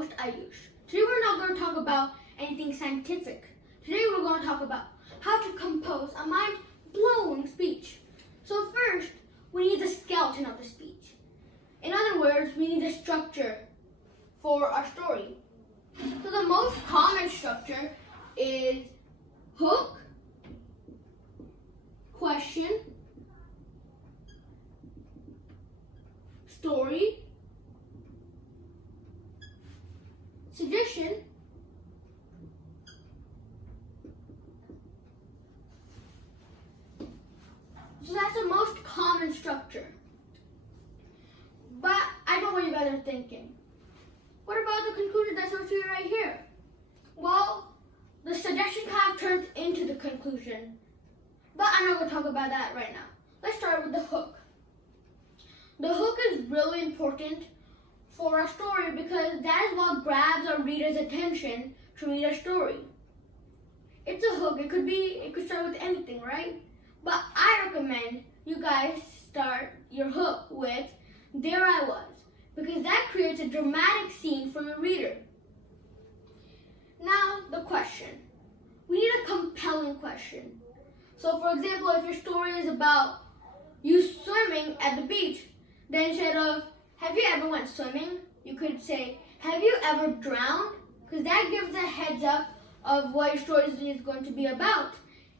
host, Ayush. Today we're not going to talk about anything scientific. Today we're going to talk about how to compose a mind-blowing speech. So first, we need the skeleton of the speech. In other words, we need a structure for our story. So the most common structure is hook, question, story, suggestion, so that's the most common structure. But I know what you guys are thinking. What about the conclusion that's supposed to be right here? Well, the suggestion kind of turns into the conclusion. But I'm not going to talk about that right now. Let's start with the hook. The hook is really important for our story because that is what grabs our reader's attention to read our story. It's a hook. It could start with anything, right? But I recommend you guys start your hook with "There I was," because that creates a dramatic scene for your reader. Now, the question. We need a compelling question. So, for example, if your story is about you swimming at the beach, then instead of "Have you ever went swimming?" you could say "Have you ever drowned?" Because that gives a heads up of what your story is going to be about.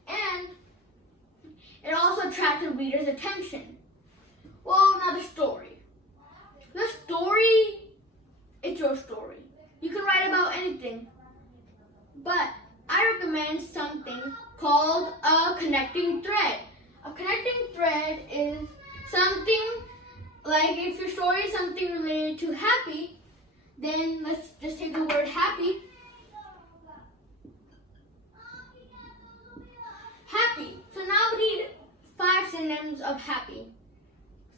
And it also attracts the reader's attention. Well, now the story. The story, it's your story. You can write about anything. But I recommend something called a connecting thread. A connecting thread is something like if your story is something related to happy, then let's just take the word happy. Happy. So now we need 5 synonyms of happy.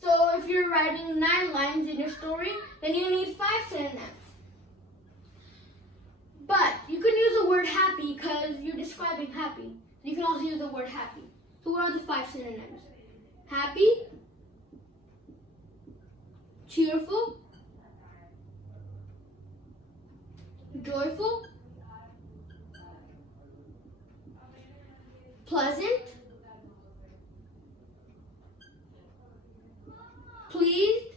So if you're writing 9 lines in your story, then you need 5 synonyms. But you can use the word happy because you're describing happy. You can also use the word happy. So what are the 5 synonyms? Happy, cheerful, joyful, pleasant, pleased,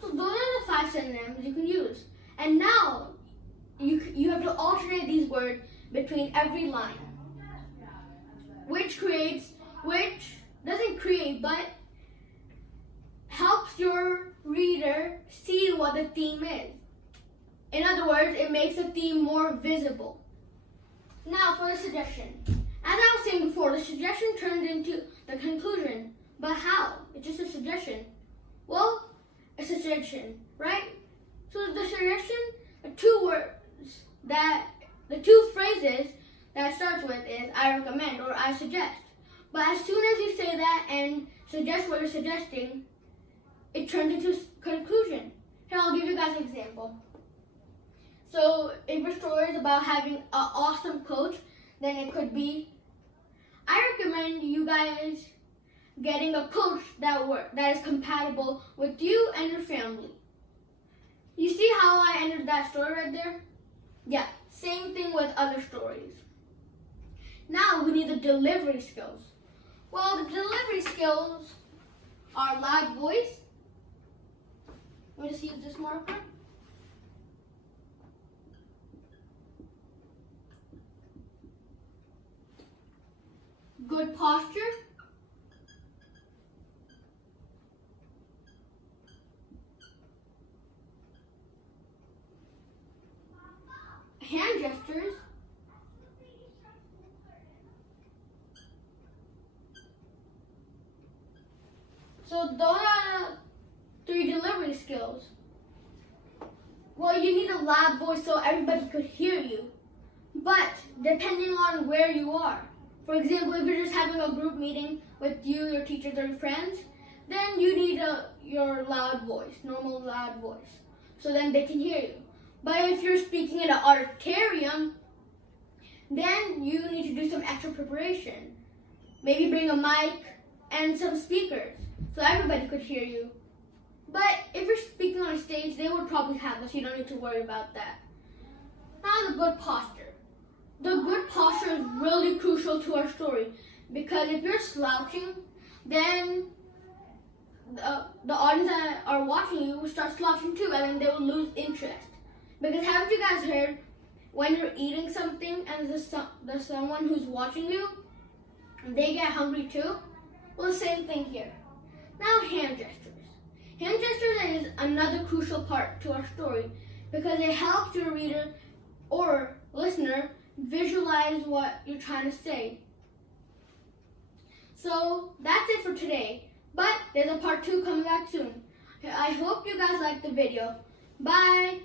so those are the 5 synonyms you can use. And now you have to alternate these words between every line, which doesn't create but helps your reader see what the theme is. In other words, it makes the theme more visible. Now for the suggestion. As I was saying before, the suggestion turns into the conclusion. But how? It's just a suggestion. Well, it's a suggestion, right? So the suggestion, the 2 phrases that it starts with is "I recommend" or "I suggest." But as soon as you say that and suggest what you're suggesting, it turns into conclusion. Here, I'll give you guys an example. So if your story is about having an awesome coach, then it could be, "I recommend you guys getting a coach that is compatible with you and your family." You see how I ended that story right there? Yeah, same thing with other stories. Now we need the delivery skills. Well, the delivery skills are loud voice. Let me just use this marker. Good posture. Hand gestures. So those are 3 delivery skills. Well, you need a loud voice so everybody could hear you. But depending on where you are. For example, if you're just having a group meeting with you, your teachers, or your friends, then you need your loud voice, normal loud voice, so then they can hear you. But if you're speaking in an auditorium, then you need to do some extra preparation. Maybe bring a mic and some speakers so everybody could hear you. But if you're speaking on a stage, they would probably have this. You don't need to worry about that. Now the good posture. The good posture is really crucial to our story because if you're slouching, then the audience that are watching you will start slouching too, and then they will lose interest. Because haven't you guys heard when you're eating something and there's someone who's watching you, they get hungry too? Well, the same thing here. Now hand gestures. Hand gestures is another crucial part to our story because it helps your reader or listener visualize what you're trying to say. So that's it for today, but there's a part 2 coming out soon. I hope you guys liked the video. Bye!